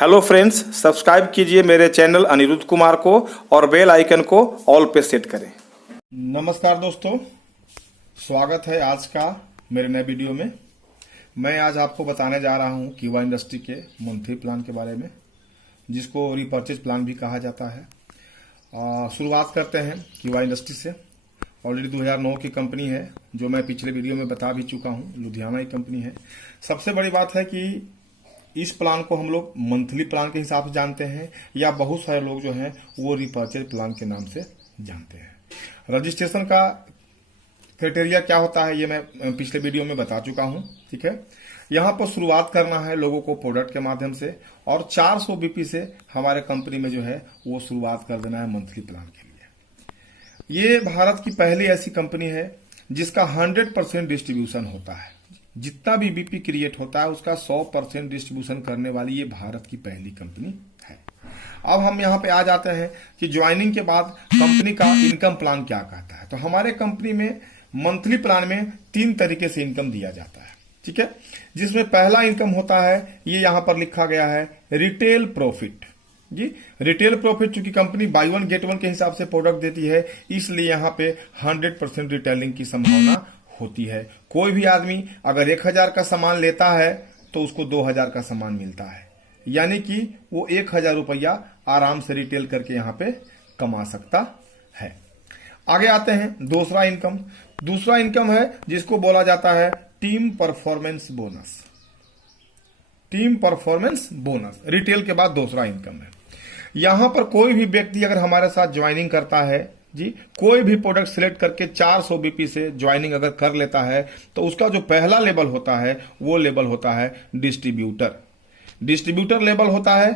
Hello friends, subscribe कीजिए मेरे channel Anirudh Kumar को और बेल आइकन को ऑल पे सेट करें। नमस्कार दोस्तों, स्वागत है आज का मेरे नए वीडियो में। मैं आज आपको बताने जा रहा हूं कीवा इंडस्ट्री के मंथली प्लान के बारे में, जिसको रिपर्चेज प्लान भी कहा जाता है। शुरुआत करते हैं कीवा इंडस्ट्री से। ऑलरेडी 2009 की कंपनी है, जो मैं पिछले वीडियो में बता भी चुका हूं। लुधियाना की कंपनी है। सबसे बड़ी बात है कि इस प्लान को हम लोग मंथली प्लान के हिसाब से जानते हैं, या बहुत सारे लोग जो हैं वो रिपर्चेज प्लान के नाम से जानते हैं। रजिस्ट्रेशन का क्राइटेरिया क्या होता है ये मैं पिछले वीडियो में बता चुका हूं। ठीक है, यहां पर शुरुआत करना है लोगों को प्रोडक्ट के माध्यम से, और 400 बीपी से हमारे कंपनी में जो है वो शुरुआत कर देना है मंथली प्लान के लिए। ये भारत की पहली ऐसी कंपनी है जिसका 100% डिस्ट्रीब्यूशन होता है। जितना भी बीपी क्रिएट होता है उसका 100% डिस्ट्रीब्यूशन करने वाली ये भारत की पहली कंपनी है। अब हम यहाँ पे आ जाते हैं कि ज्वाइनिंग के बाद कंपनी का इनकम प्लान क्या कहता है। तो हमारे कंपनी में मंथली प्लान में 3 तरीके से इनकम दिया जाता है। ठीक है, जिसमें पहला इनकम होता है, ये यहाँ पर लिखा गया है, रिटेल प्रॉफिट। जी, रिटेल प्रॉफिट, चूंकि company by one get one के हिसाब से प्रोडक्ट देती है, इसलिए यहाँ पे 100% रिटेलिंग की संभावना होती है। कोई भी आदमी अगर 1000 का सामान लेता है तो उसको 2000 का सामान मिलता है, यानी कि वो 1000 रुपया आराम से रिटेल करके यहाँ पे कमा सकता है। आगे आते हैं दूसरा इनकम। दूसरा इनकम है जिसको बोला जाता है team performance bonus. Team performance bonus retail के बाद दूसरा इनकम है। यहां पर कोई भी व्यक्ति अगर हमारे साथ ज्वाइनिंग करता है, जी, कोई भी प्रोडक्ट सिलेक्ट करके 400 बीपी से ज्वाइनिंग अगर कर लेता है, तो उसका जो पहला लेवल होता है वो लेवल होता है डिस्ट्रीब्यूटर। डिस्ट्रीब्यूटर लेवल होता है,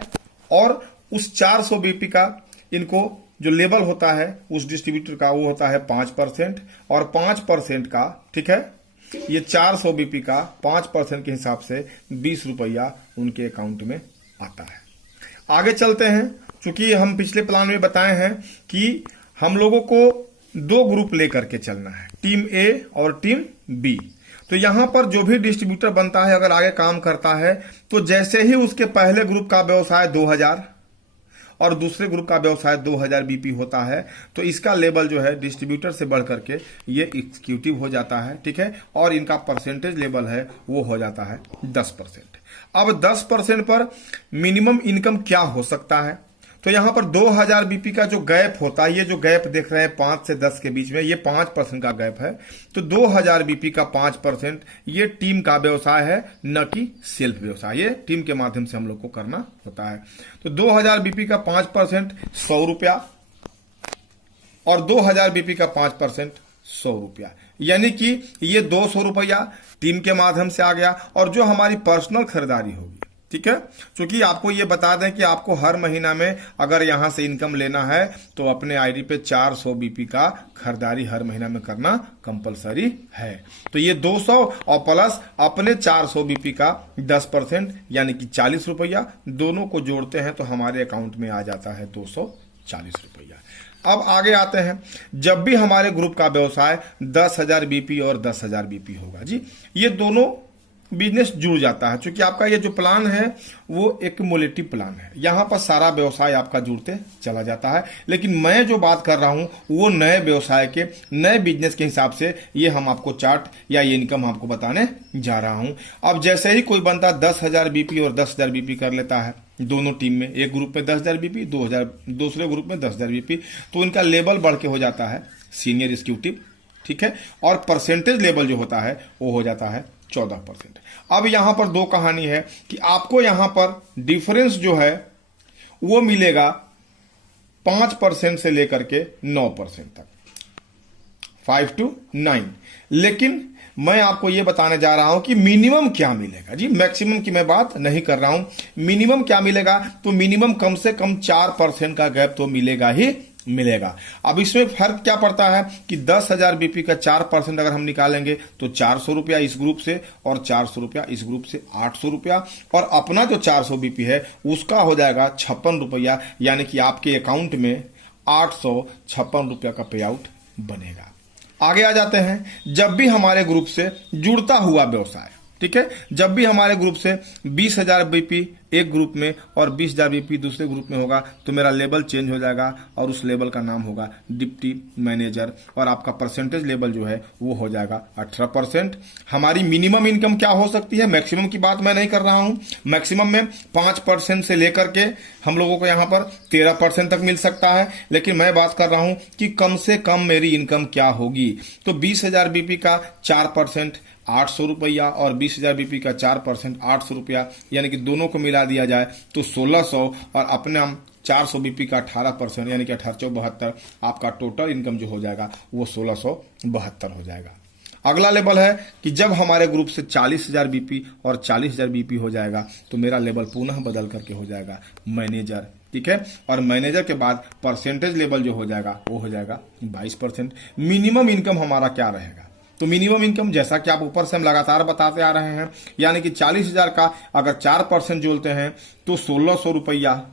और उस 400 बीपी का इनको जो लेवल होता है उस डिस्ट्रीब्यूटर का वो होता है 5%, और 5% का, ठीक है, ये 400 बीपी का 5% के हिसाब से 20 रुपया उनके अकाउंट में आता है। आगे चलते हैं। चूंकि हम पिछले प्लान में बताए हैं कि हम लोगों को 2 ग्रुप लेकर के चलना है, टीम ए और टीम बी। तो यहां पर जो भी डिस्ट्रीब्यूटर बनता है, अगर आगे काम करता है, तो जैसे ही उसके पहले ग्रुप का व्यवसाय 2000 और दूसरे ग्रुप का व्यवसाय 2000 बीपी होता है, तो इसका लेवल जो है डिस्ट्रीब्यूटर से बढ़ करके ये एग्जीक्यूटिव हो जाता है। ठीक है, और इनका परसेंटेज लेवल है वो हो जाता है 10%। अब 10% पर मिनिमम इनकम क्या हो सकता है? तो यहां पर 2000 बीपी का जो गैप होता है, ये जो गैप देख रहे हैं 5 से 10 के बीच में, ये 5% का गैप है। तो 2000 बीपी का 5% ये टीम का व्यवसाय है, न कि सेल्फ व्यवसाय। ये टीम के माध्यम से हम लोग को करना होता है। तो 2000 बीपी का 5% 100 रुपया, और 2000 बीपी का 5% 100 रुपया, यानी कि ये 200 रुपया टीम के माध्यम से आ गया। और जो हमारी पर्सनल खरीदारी होगी, ठीक है, क्योंकि आपको ये बता दें कि आपको हर महीना में अगर यहां से इनकम लेना है तो अपने आईडी पे 400 बीपी का खरीदारी हर महीना में करना कंपलसरी है। तो ये 200 और प्लस अपने 400 बीपी का 10% यानी कि 40 रुपया, दोनों को जोड़ते हैं तो हमारे अकाउंट में आ जाता है 240 रुपया। अब आगे आते हैं, जब भी हमारे ग्रुप का व्यवसाय 10,000 बीपी और 10,000 बीपी होगा, जी, ये दोनों बिजनेस जुड़ जाता है। क्योंकि आपका ये जो प्लान है वो एक्युमुलेटिव प्लान है, यहां पर सारा व्यवसाय आपका जुड़ते चला जाता है। लेकिन मैं जो बात कर रहा हूं वो नए व्यवसाय के, नए बिजनेस के हिसाब से ये हम आपको चार्ट या ये इनकम आपको बताने जा रहा हूं। अब जैसे ही कोई बंदा 10,000 बीपी और 10,000 बीपी कर लेता है दोनों टीम में, एक ग्रुप में 10,000 बीपी, 2000 दूसरे ग्रुप में 10,000 बीपी, तो इनका लेवल बढ़ के हो जाता है सीनियर एग्जीक्यूटिव। ठीक है, और परसेंटेज लेवल जो होता है वो हो जाता है 14%। अब यहां पर 2 कहानी है कि आपको यहां पर डिफरेंस जो है वो मिलेगा 5% से लेकर के 9% तक, 5 to 9। लेकिन मैं आपको ये बताने जा रहा हूं कि मिनिमम क्या मिलेगा। जी, मैक्सिमम की मैं बात नहीं कर रहा हूं, मिनिमम क्या मिलेगा। तो मिनिमम कम से कम 4% का गैप तो मिलेगा ही मिलेगा। अब इसमें फर्क क्या पड़ता है कि 10,000 बीपी का 4% अगर हम निकालेंगे तो 400 रुपया इस ग्रुप से, और 400 रुपया इस ग्रुप से 800 रुपया, और अपना जो 400 बीपी है उसका हो जाएगा 56 रुपया, यानी कि आपके अकाउंट में 856 रुपया का पे आउट बनेगा। आगे आ जाते हैं, जब भी हमारे ग्रुप से जुड़ता हुआ व्यवसाय, ठीक है, जब भी हमारे ग्रुप से 20,000 बीपी एक ग्रुप में और 20,000 बीपी दूसरे ग्रुप में होगा तो मेरा लेवल चेंज हो जाएगा और उस लेवल का नाम होगा डिप्टी मैनेजर और आपका परसेंटेज लेवल जो है वो हो जाएगा 18%। हमारी मिनिमम इनकम क्या हो सकती है, मैक्सिमम की बात मैं नहीं कर रहा हूं। मैक्सिमम में 5% से लेकर के हम लोगों को यहां पर 13% तक मिल सकता है, लेकिन मैं बात कर रहा हूं कि कम से कम मेरी इनकम क्या होगी। तो 20,000 बीपी का 4% 800 रुपया और 20,000 बीपी का 4% 800 रुपया, यानी कि दोनों को मिला दिया जाए तो 1600 और अपने 400 बीपी का 18% यानी कि 1872 आपका टोटल इनकम जो हो जाएगा वो 1672 हो जाएगा। अगला लेवल है कि जब हमारे ग्रुप से 40,000 बीपी और 40,000 बीपी हो जाएगा तो मेरा लेवल पुनः बदल करके हो जाएगा मैनेजर, ठीक है। और मैनेजर के बाद परसेंटेज लेवल जो हो जाएगा वो हो जाएगा 22%। मिनिमम इनकम हमारा क्या रहेगा, तो मिनिमम इनकम जैसा कि आप ऊपर से हम लगातार बताते आ रहे हैं, यानी कि 40,000 का अगर 4% जोड़ते हैं तो 1600 रुपया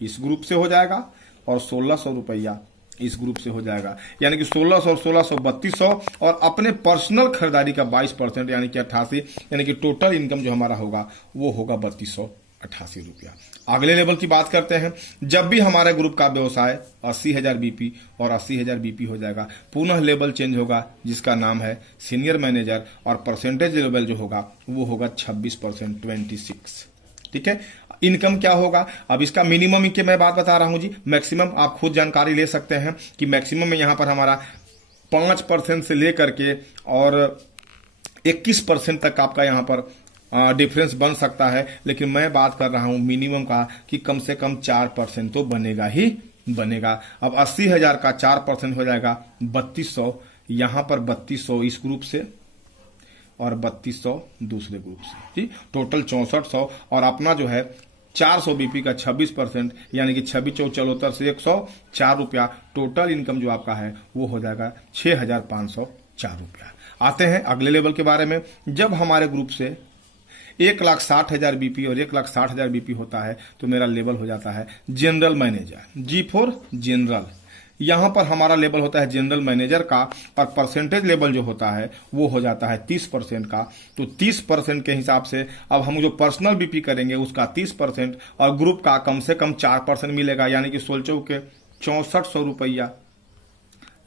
इस ग्रुप से हो जाएगा और 1600 रुपया इस ग्रुप से हो जाएगा, यानी कि 1600 और 1600 3200 और अपने पर्सनल खरीदारी का 22% यानी कि 88, यानी कि टोटल इनकम जो हमारा होगा वो होगा 3288 रुपया। अगले लेवल की बात करते हैं। जब भी हमारे ग्रुप का व्यवसाय 80,000 बीपी और 80,000 बीपी हो जाएगा पुनः लेवल चेंज होगा जिसका नाम है सीनियर मैनेजर और परसेंटेज लेवल जो होगा वो होगा 26% 26, ठीक है। इनकम क्या होगा, अब इसका मिनिमम की मैं बात बता रहा हूं जी, मैक्सिमम आप खुद जानकारी ले सकते हैं कि मैक्सिमम में यहां पर हमारा 5% से लेकर के और 21% तक आपका यहां पर डिफरेंस बन सकता है, लेकिन मैं बात कर रहा हूं मिनिमम का कि कम से कम 4% तो बनेगा ही बनेगा। अब 80,000 का 4% हो जाएगा 3200, यहां पर 3200 इस ग्रुप से और 3200 दूसरे ग्रुप से, ठीक, टोटल 6400 और अपना जो है 400 बीपी का 26% यानी कि 26 से 104 रुपया टोटल इनकम जो आपका है वो हो जाएगा 6,504 रुपया। आते हैं अगले लेवल के बारे में। जब हमारे ग्रुप से 1,60,000 बीपी और 1,60,000 बीपी होता है तो मेरा लेवल हो जाता है general manager, G for general. यहां पर हमारा लेवल होता है जनरल मैनेजर का और परसेंटेज लेवल जो होता है वो हो जाता है 30% का। तो 30% के हिसाब से अब हम जो पर्सनल बीपी करेंगे उसका 30% और ग्रुप का कम से कम 4% मिलेगा, यानी कि 16 के 6400 रुपया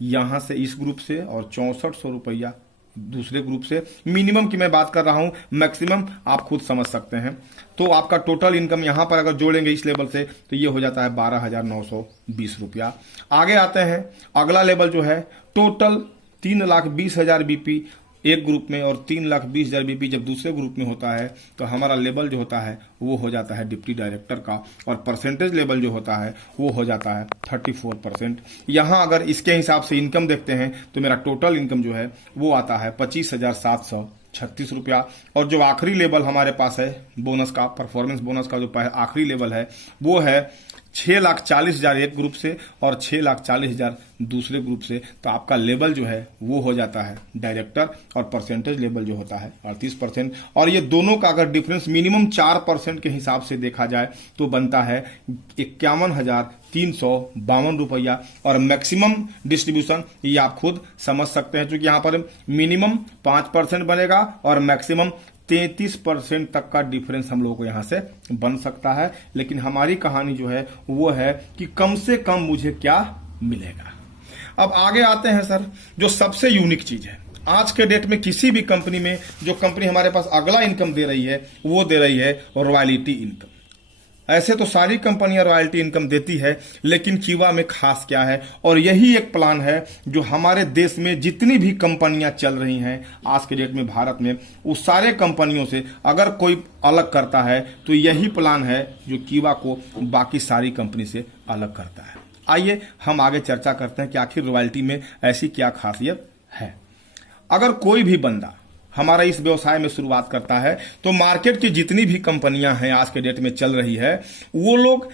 यहां से इस ग्रुप से और 6400 रुपया दूसरे ग्रुप से। मिनिमम की मैं बात कर रहा हूं, मैक्सिमम आप खुद समझ सकते हैं। तो आपका टोटल इनकम यहां पर अगर जोड़ेंगे इस लेवल से तो ये हो जाता है 12,920 रुपया। आगे आते हैं, अगला लेवल जो है टोटल 3,20,000 बीपी एक ग्रुप में और 3,20,000 बीपी जब दूसरे ग्रुप में होता है तो हमारा लेवल जो होता है वो हो जाता है डिप्टी डायरेक्टर का और परसेंटेज लेवल जो होता है वो हो जाता है 34%। यहां अगर इसके हिसाब से इनकम देखते हैं तो मेरा टोटल इनकम जो है वो आता है 25,736 रुपया। और जो आखिरी लेवल हमारे पास है बोनस का, परफॉर्मेंस बोनस का जो आखिरी लेवल है वो है 6,40,000 एक ग्रुप से और 6,40,000 दूसरे ग्रुप से। तो आपका लेवल जो है वो हो जाता है डायरेक्टर और परसेंटेज लेवल जो होता है 38%। और ये दोनों का अगर डिफरेंस मिनिमम 4% के हिसाब से देखा जाए तो बनता है 51,352 रुपया और मैक्सिमम डिस्ट्रीब्यूशन ये आप खुद समझ सकते हैं, क्योंकि यहां पर मिनिमम 5% बनेगा और मैक्सिमम 33% तक का डिफरेंस हम लोगों को यहां से बन सकता है। लेकिन हमारी कहानी जो है वो है कि कम से कम मुझे क्या मिलेगा। अब आगे आते हैं सर, जो सबसे यूनिक चीज है आज के डेट में किसी भी कंपनी में, जो कंपनी हमारे पास अगला इनकम दे रही है वो दे रही है रॉयल्टी इनकम। ऐसे तो सारी कंपनियां रॉयल्टी इनकम देती है, लेकिन कीवा में खास क्या है, और यही एक प्लान है जो हमारे देश में जितनी भी कंपनियां चल रही हैं आज के डेट में भारत में, उस सारे कंपनियों से अगर कोई अलग करता है तो यही प्लान है जो कीवा को बाकी सारी कंपनी से अलग करता है। आइए हम आगे चर्चा करते हैं कि आखिर रॉयल्टी में ऐसी क्या खासियत है। अगर कोई भी बंदा हमारा इस व्यवसाय में शुरुआत करता है तो मार्केट की जितनी भी कंपनियां हैं आज के डेट में चल रही है वो लोग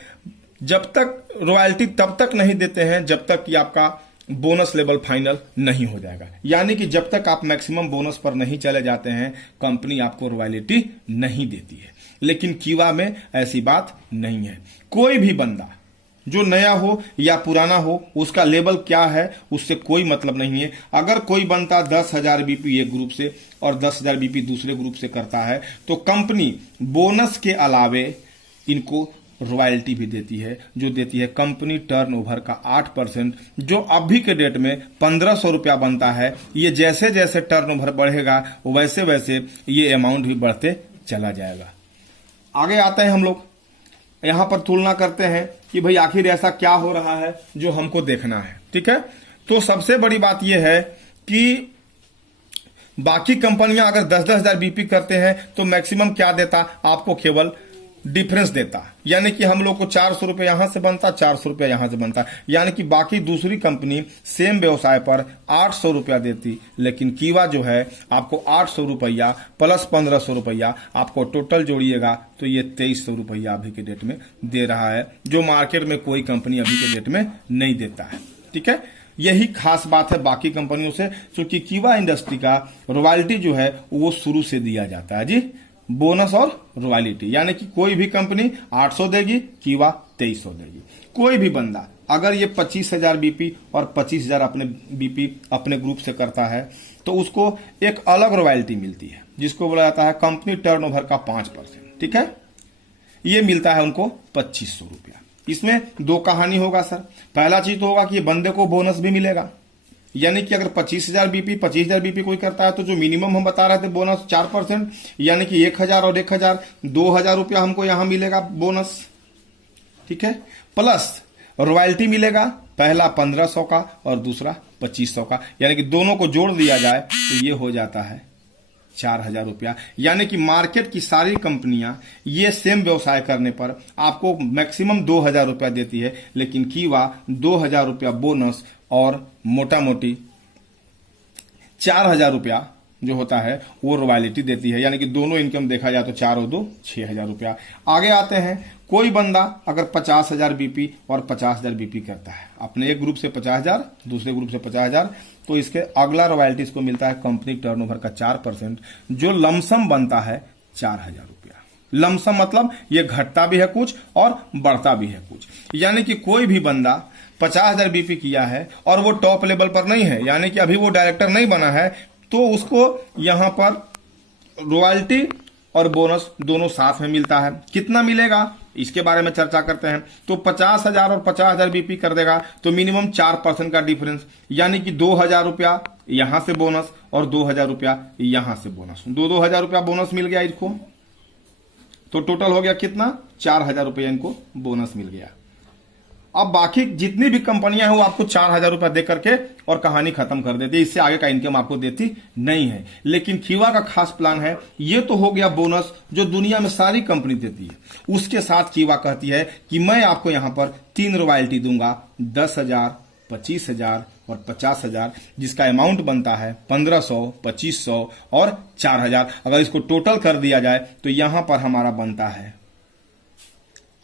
जब तक रॉयल्टी तब तक नहीं देते हैं जब तक कि आपका बोनस लेवल फाइनल नहीं हो जाएगा, यानी कि जब तक आप मैक्सिमम बोनस पर नहीं चले जाते हैं कंपनी आपको रॉयल्टी नहीं देती है। लेकिन कीवा में ऐसी बात नहीं है। कोई भी बंदा जो नया हो या पुराना हो उसका लेवल क्या है उससे कोई मतलब नहीं है। अगर कोई बनता 10,000 बीपी एक ग्रुप से और 10,000 बीपी दूसरे ग्रुप से करता है तो कंपनी बोनस के अलावे इनको रॉयल्टी भी देती है, जो देती है कंपनी टर्नओवर का 8%, जो अभी के डेट में 1500 रुपया बनता है। ये जैसे जैसे टर्नओवर बढ़ेगा वैसे वैसे ये अमाउंट भी बढ़ते चला जाएगा। आगे आते हैं हम लोग, यहां पर तुलना करते हैं कि भाई आखिर ऐसा क्या हो रहा है जो हमको देखना है। ठीक है, तो सबसे बड़ी बात यह है कि बाकी कंपनियां अगर 10-10 हजार बीपी करते हैं तो मैक्सिमम क्या देता, आपको केवल डिफरेंस देता, यानी कि हम लोग को 400 रुपये यहां से बनता, 400 रुपया यहां से बनता, यानी कि बाकी दूसरी कंपनी सेम व्यवसाय पर 800 रुपया देती, लेकिन कीवा जो है आपको 800 रुपया प्लस 1500 रुपया आपको टोटल जोड़िएगा तो ये 2300 रुपया अभी के डेट में दे रहा है, जो मार्केट में कोई कंपनी अभी के डेट में नहीं देता है। ठीक है, यही खास बात है बाकी कंपनियों से, क्योंकि कीवा इंडस्ट्री का रॉयल्टी जो है वो शुरू से दिया जाता है जी, बोनस और रॉयल्टी, यानी कि कोई भी कंपनी 800 देगी, कीवा 2300 देगी। कोई भी बंदा अगर ये 25,000 बीपी और 25,000 अपने बीपी अपने ग्रुप से करता है तो उसको एक अलग रॉयल्टी मिलती है, जिसको बोला जाता है कंपनी टर्नओवर का 5%। ठीक है, ये मिलता है उनको 2500 रुपया। इसमें दो कहानी होगा सर। पहला चीज तो होगा कि ये बंदे को बोनस भी मिलेगा, यानी कि अगर 25,000 बीपी 25,000 बीपी कोई करता है तो जो मिनिमम हम बता रहे थे बोनस 4%, यानी कि 1,000 और 1,000 2,000 रुपया हमको यहां मिलेगा बोनस। ठीक है, प्लस रॉयल्टी मिलेगा, पहला 1500 का और दूसरा 2500 का, यानी कि दोनों को जोड़ दिया जाए तो ये हो जाता है 4,000 रुपया। यानी कि मार्केट की सारी कंपनियां ये सेम व्यवसाय करने पर आपको मैक्सिमम 2,000 रुपया देती है, लेकिन कीवा 2,000 रुपया बोनस और मोटा मोटी 4,000 रुपया जो होता है वो रॉयल्टी देती है, यानी कि दोनों इनकम देखा जाए तो 4 और 2 6,000 रुपया। आगे आते हैं, कोई बंदा अगर 50,000 बीपी और 50,000 बीपी करता है, अपने एक ग्रुप से 50,000 दूसरे ग्रुप से 50,000, तो इसके अगला रॉयल्टी इसको मिलता है कंपनी टर्नओवर का 4%, जो लमसम बनता है 4,000 रुपया। लमसम मतलब ये घटता भी है कुछ और बढ़ता भी है कुछ, यानी कि कोई भी बंदा 50,000 बीपी किया है और वो टॉप लेवल पर नहीं है, यानी कि अभी वो डायरेक्टर नहीं बना है, तो उसको यहां पर रॉयल्टी और बोनस दोनों साथ में मिलता है। कितना मिलेगा इसके बारे में चर्चा करते हैं। तो 50,000 और 50,000 बीपी कर देगा तो मिनिमम 4% का डिफरेंस, यानी कि 2,000 रुपया यहां से बोनस और 2,000 रुपया यहां से बोनस, 2,000 रुपया बोनस मिल गया इसको, तो टोटल हो गया कितना, 4,000 रुपया इनको बोनस मिल गया। अब बाकी जितनी भी कंपनियां हैं वो आपको 4,000 रुपया दे करके और कहानी खत्म कर देती है, इससे आगे का इनकम आपको देती नहीं है। लेकिन कीवा का खास प्लान है, ये तो हो गया बोनस जो दुनिया में सारी कंपनी देती है, उसके साथ कीवा कहती है कि मैं आपको यहां पर 3 रॉयल्टी दूंगा, 10,000, 25,000 और 50,000, जिसका अमाउंट बनता है 1,500, 2,500 और 4,000। अगर इसको टोटल कर दिया जाए तो यहां पर हमारा बनता है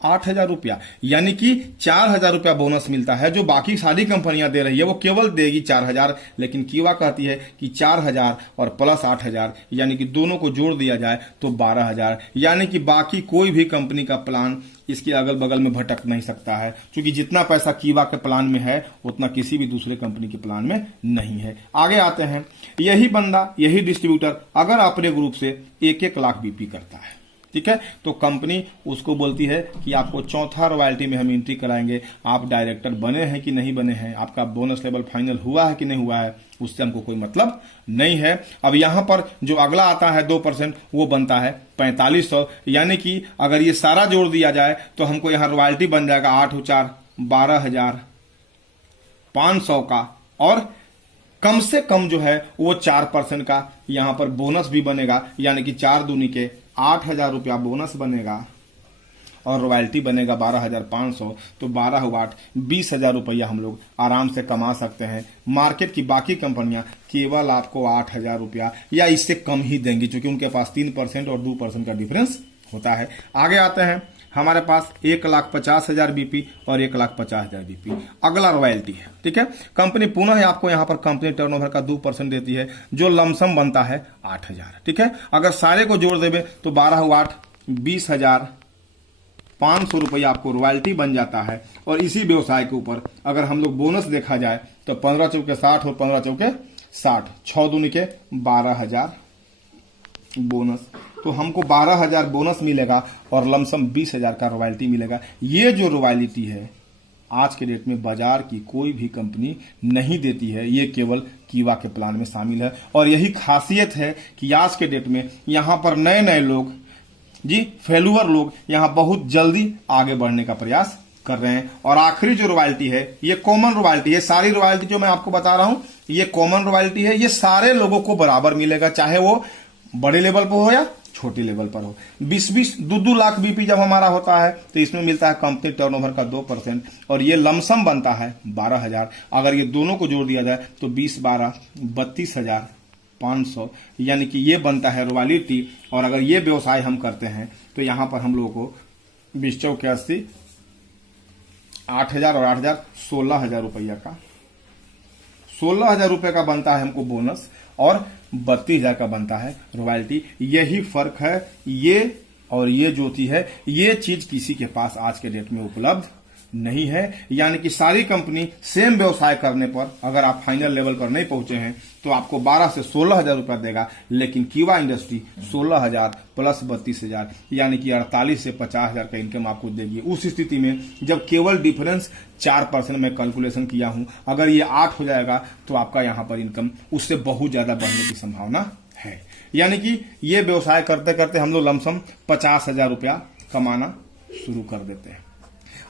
8,000 रुपया, यानी कि 4,000 रुपया बोनस मिलता है, जो बाकी सारी कंपनियां दे रही है वो केवल देगी 4,000, लेकिन कीवा कहती है कि 4,000 और प्लस 8,000, यानी कि दोनों को जोड़ दिया जाए तो 12,000, यानी कि बाकी कोई भी कंपनी का प्लान इसके अगल बगल में भटक नहीं सकता है, क्योंकि जितना पैसा कीवा के प्लान में है उतना किसी भी दूसरे कंपनी के प्लान में नहीं है। आगे आते हैं, यही बंदा यही डिस्ट्रीब्यूटर अगर अपने ग्रुप से 1-1 लाख बीपी करता है, ठीक है, तो कंपनी उसको बोलती है कि आपको चौथा रॉयल्टी में हम एंट्री कराएंगे, आप डायरेक्टर बने हैं कि नहीं बने हैं, आपका बोनस लेवल फाइनल हुआ है कि नहीं हुआ है, उससे हमको कोई मतलब नहीं है। अब यहां पर जो अगला आता है 2%, वो बनता है 4,500, यानी कि अगर ये सारा जोड़ दिया जाए तो हमको यहां रॉयल्टी बन जाएगा 8,4 12,500 का, और कम से कम जो है वो 4% का यहां पर बोनस भी बनेगा, यानी कि 4 दूनी के 8,000 रुपया बोनस बनेगा और रॉयल्टी बनेगा 12,500, तो 12 20,000 रुपया हम लोग आराम से कमा सकते हैं। मार्केट की बाकी कंपनियां केवल आपको 8,000 रुपया या इससे कम ही देंगी, क्योंकि उनके पास 3% और 2% का डिफरेंस होता है। आगे आते हैं, हमारे पास 1,50,000 बीपी और 1,50,000 बीपी अगला रॉयल्टी है, ठीक है। कंपनी पुनः आपको यहां पर कंपनी टर्नओवर का 2% देती है, जो लमसम बनता है 8,000, ठीक है। अगर सारे को जोड़ देवे तो 12 20,500 रुपया आपको रॉयल्टी बन जाता है। और इसी व्यवसाय के ऊपर अगर हम लोग बोनस देखा जाए तो 15 चौके 60 और 15 चौके 60, 6 दूनी के 12,000 बोनस, तो हमको 12,000 बोनस मिलेगा और लमसम 20,000 का रॉयल्टी मिलेगा। ये जो रॉयल्टी है आज के डेट में बाजार की कोई भी कंपनी नहीं देती है, ये केवल कीवा के प्लान में शामिल है। और यही खासियत है कि आज के डेट में यहाँ पर नए नए लोग जी फेलुअर लोग यहाँ बहुत जल्दी आगे बढ़ने का प्रयास कर रहे हैं। और आखिरी जो रॉयल्टी है ये कॉमन रॉयल्टी है। सारी रॉयल्टी जो मैं आपको बता रहा हूं ये कॉमन रॉयल्टी है, ये सारे लोगों को बराबर मिलेगा, चाहे वो बड़े लेवल पर हो या छोटे लेवल पर हो। 20-20 2-2 लाख बीपी जब हमारा होता है तो इसमें मिलता है कंपनी टर्नओवर का 2% और ये लमसम बनता है 12,000। अगर ये दोनों को जोड़ दिया जाए तो 20-12 32,500 यानी कि ये बनता है रॉयल्टी। और अगर ये व्यवसाय हम करते हैं तो यहां पर हम लोगों को 20 चौक 80 8,000 और 8,000 16,000 रुपया का 16,000 रुपये का बनता है हमको बोनस और 32,000 का बनता है रॉयल्टी। यही फर्क है। ये और ये जो चीज है ये चीज किसी के पास आज के डेट में उपलब्ध नहीं है। यानी कि सारी कंपनी सेम व्यवसाय करने पर अगर आप फाइनल लेवल पर नहीं पहुंचे हैं तो आपको 12 से 16,000 रुपया देगा, लेकिन कीवा इंडस्ट्री 16,000 प्लस 32,000 यानी कि 48 से 50,000 का इनकम आपको देगी। उस स्थिति में जब केवल डिफरेंस 4% मैं कैलकुलेशन किया हूं, अगर ये 8 हो जाएगा तो आपका यहां पर इनकम उससे बहुत ज्यादा बढ़ने की संभावना है। यानी कि ये व्यवसाय करते करते हम लोग लमसम 50,000 रुपया कमाना शुरू कर देते हैं।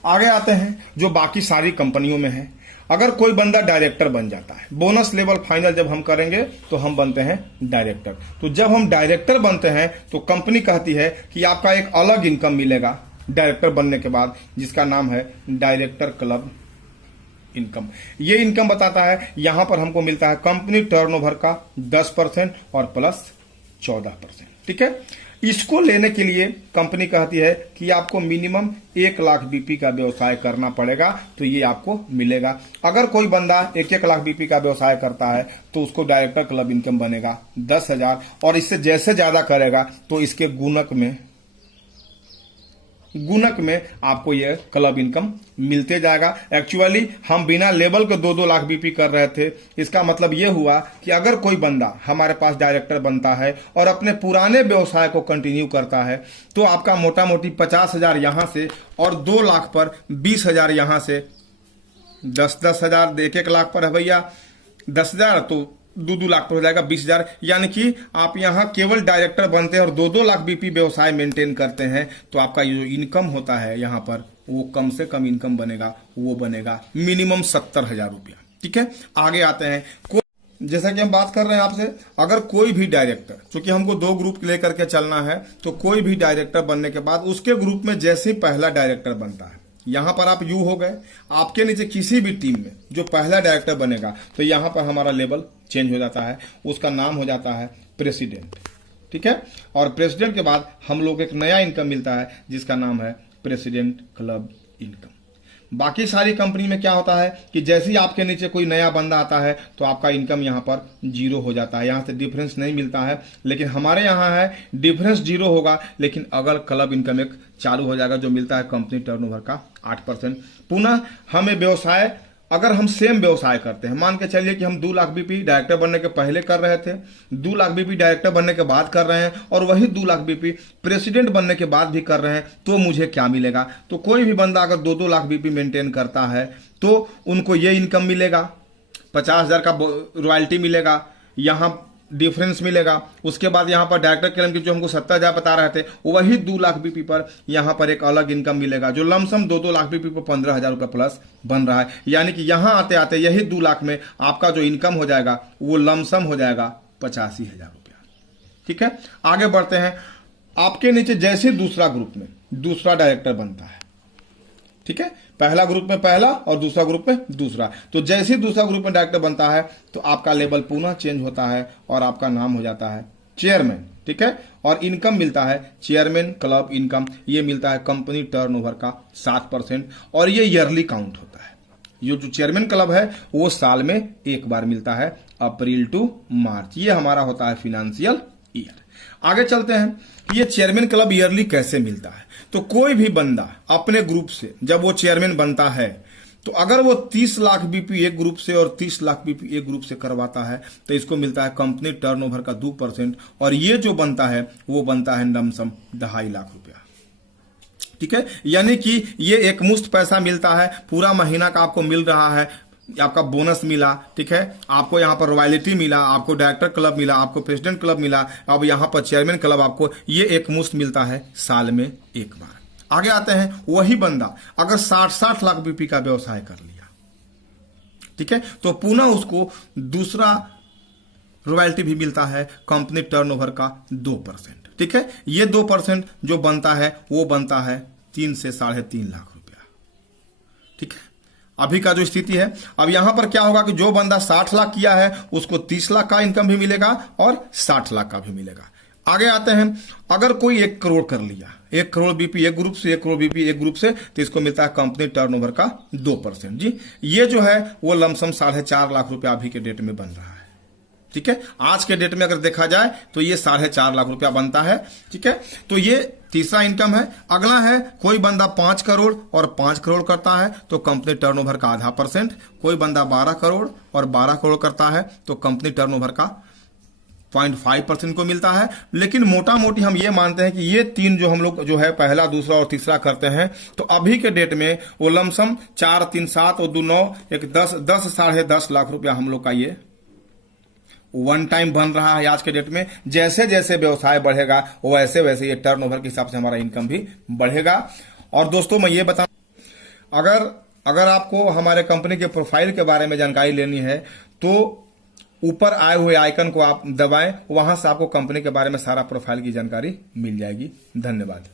आगे आते हैं जो बाकी सारी कंपनियों में है। अगर कोई बंदा डायरेक्टर बन जाता है, बोनस लेवल फाइनल जब हम करेंगे तो हम बनते हैं डायरेक्टर। तो जब हम डायरेक्टर बनते हैं तो कंपनी कहती है कि आपका एक अलग इनकम मिलेगा डायरेक्टर बनने के बाद, जिसका नाम है डायरेक्टर क्लब इनकम। ये इनकम बताता है यहां पर हमको मिलता है कंपनी टर्नओवर का 10% और प्लस 14%। ठीक है, इसको लेने के लिए कंपनी कहती है कि आपको मिनिमम 1 लाख बीपी का व्यवसाय करना पड़ेगा तो ये आपको मिलेगा। अगर कोई बंदा 1 लाख बीपी का व्यवसाय करता है तो उसको डायरेक्टर क्लब इनकम बनेगा 10,000 और इससे जैसे ज्यादा करेगा तो इसके गुणक में आपको यह क्लब इनकम मिलते जाएगा। एक्चुअली हम बिना लेवल के 2-2 लाख बीपी कर रहे थे। इसका मतलब यह हुआ कि अगर कोई बंदा हमारे पास डायरेक्टर बनता है और अपने पुराने व्यवसाय को कंटिन्यू करता है तो आपका मोटा मोटी 50,000 यहां से और 2 लाख पर 20,000 यहां से 10,000 1 लाख पर है भैया 10,000 तो 2-2 लाख पर हो जाएगा 20,000। यानी कि आप यहां केवल डायरेक्टर बनते हैं और 2-2 लाख बीपी व्यवसाय मेंटेन करते हैं तो आपका जो इनकम होता है यहां पर वो कम से कम इनकम बनेगा, वो बनेगा मिनिमम 70,000 रुपया। ठीक है, आगे आते हैं। जैसा कि हम बात कर रहे हैं आपसे, अगर कोई भी डायरेक्टर, क्योंकि हमको 2 ग्रुप लेकर के चलना है, तो कोई भी डायरेक्टर बनने के बाद उसके ग्रुप में जैसे ही पहला डायरेक्टर बनता है, यहां पर आप यू हो गए, आपके नीचे किसी भी टीम में जो पहला डायरेक्टर बनेगा तो यहां पर हमारा लेवल चेंज हो जाता है, उसका नाम हो जाता है प्रेसिडेंट। ठीक है, और प्रेसिडेंट के बाद हम लोग एक नया इनकम मिलता है जिसका नाम है प्रेसिडेंट क्लब इनकम। बाकी सारी कंपनी में क्या होता है कि जैसे ही आपके नीचे कोई नया बंदा आता है तो आपका इनकम यहां पर 0 हो जाता है, यहां से डिफरेंस नहीं मिलता है। लेकिन हमारे यहां है डिफरेंस 0 होगा, लेकिन अगर क्लब इनकम एक चालू हो जाएगा जो मिलता है कंपनी टर्नओवर का 8%। पुनः हमें व्यवसाय, अगर हम सेम व्यवसाय करते हैं, मान के चलिए कि हम 2 लाख बीपी डायरेक्टर बनने के पहले कर रहे थे, 2 लाख बीपी डायरेक्टर बनने के बाद कर रहे हैं और वही 2 लाख बीपी प्रेसिडेंट बनने के बाद भी कर रहे हैं, तो मुझे क्या मिलेगा? तो कोई भी बंदा अगर 2-2 लाख बीपी मेंटेन करता है तो उनको ये इनकम मिलेगा, 50,000 का रॉयल्टी मिलेगा, यहां डिफरेंस मिलेगा। उसके बाद यहां पर डायरेक्टर क्लेम की जो हमको 70,000 बता रहे थे वही 2 लाख बीपी पर यहां पर एक अलग इनकम मिलेगा जो लमसम 2-2 लाख बीपी पर 15,000 रुपये प्लस बन रहा है। यानी कि यहां आते आते यही 2 लाख में आपका जो इनकम हो जाएगा वो लमसम हो जाएगा 85,000 रुपया। ठीक है, आगे बढ़ते हैं। आपके नीचे जैसे दूसरा ग्रुप में दूसरा डायरेक्टर बनता है, ठीक है, पहला ग्रुप में पहला और दूसरा ग्रुप में दूसरा, तो जैसे ही दूसरा ग्रुप में डायरेक्टर बनता है तो आपका लेवल पुनः चेंज होता है और आपका नाम हो जाता है चेयरमैन। ठीक है, और इनकम मिलता है चेयरमैन क्लब इनकम, ये मिलता है कंपनी टर्नओवर का 7% और ये ईयरली काउंट होता है। ये जो चेयरमैन क्लब है वो साल में एक बार मिलता है, अप्रैल टू मार्च, ये हमारा होता है फिनेंशियल ईयर। आगे चलते हैं कि ये चेयरमैन क्लब ईयरली कैसे मिलता है। तो कोई भी बंदा अपने ग्रुप से जब वो चेयरमैन बनता है तो अगर वो 30 लाख बीपी एक ग्रुप से और 30 लाख बीपी एक ग्रुप से करवाता है तो इसको मिलता है कंपनी टर्नओवर का 2%, और ये जो बनता है वो बनता है लमसम 2.5 लाख रुपया। ठीक है, यानी कि ये एक मुश्त पैसा मिलता है, पूरा महीना का आपको मिल रहा है, आपका बोनस मिला। ठीक है, आपको यहाँ पर रॉयल्टी मिला, आपको डायरेक्टर क्लब मिला, आपको प्रेसिडेंट क्लब मिला, अब यहाँ पर चेयरमैन क्लब, आपको ये एक मुश्त मिलता है साल में एक बार। आगे आते हैं, वही बंदा अगर 60 लाख बीपी का व्यवसाय कर लिया, ठीक है, तो पुनः उसको दूसरा रॉयल्टी भी मिलता है कंपनी टर्नओवर का 2%। ठीक है, ये 2% जो बनता है वो बनता है 3 से 3.5 लाख रुपया। ठीक है, अभी का जो स्थिति है, अब यहां पर क्या होगा कि जो बंदा 60 लाख किया है उसको 30 लाख का इनकम भी मिलेगा और 60 लाख का भी मिलेगा। आगे आते हैं, अगर कोई 1 करोड़ कर लिया, 1 करोड़ बीपी एक ग्रुप से, 1 करोड़ बीपी एक ग्रुप से, तो इसको मिलता है कंपनी टर्नओवर का 2%। जी, ये जो है वो लमसम 4.5 लाख रुपया अभी के डेट में बन रहा है। ठीक है, आज के डेट में अगर देखा जाए तो ये 4.5 लाख रुपया बनता है। ठीक है, तो ये तीसरा इनकम है। अगला है, कोई बंदा 5 करोड़ और 5 करोड़ करता है तो कंपनी टर्नओवर का 0.5%। कोई बंदा 12 करोड़ और 12 करोड़ करता है तो कंपनी टर्नओवर का 0.5% को मिलता है। लेकिन मोटा मोटी हम ये मानते हैं कि ये 3 जो हम लोग जो है पहला, दूसरा और तीसरा करते हैं, तो अभी के डेट में वो लमसम 4, 3, 7 और 2, 9, 1, 10, 10.5 लाख रुपया हम लोग का ये वन टाइम बन रहा है आज के डेट में। जैसे जैसे व्यवसाय बढ़ेगा वैसे वैसे ये टर्नओवर के हिसाब से हमारा इनकम भी बढ़ेगा। और दोस्तों मैं ये बता, अगर आपको हमारे कंपनी के प्रोफाइल के बारे में जानकारी लेनी है तो ऊपर आए हुए आइकन को आप दबाएं, वहां से आपको कंपनी के बारे में सारा प्रोफाइल की जानकारी मिल जाएगी। धन्यवाद।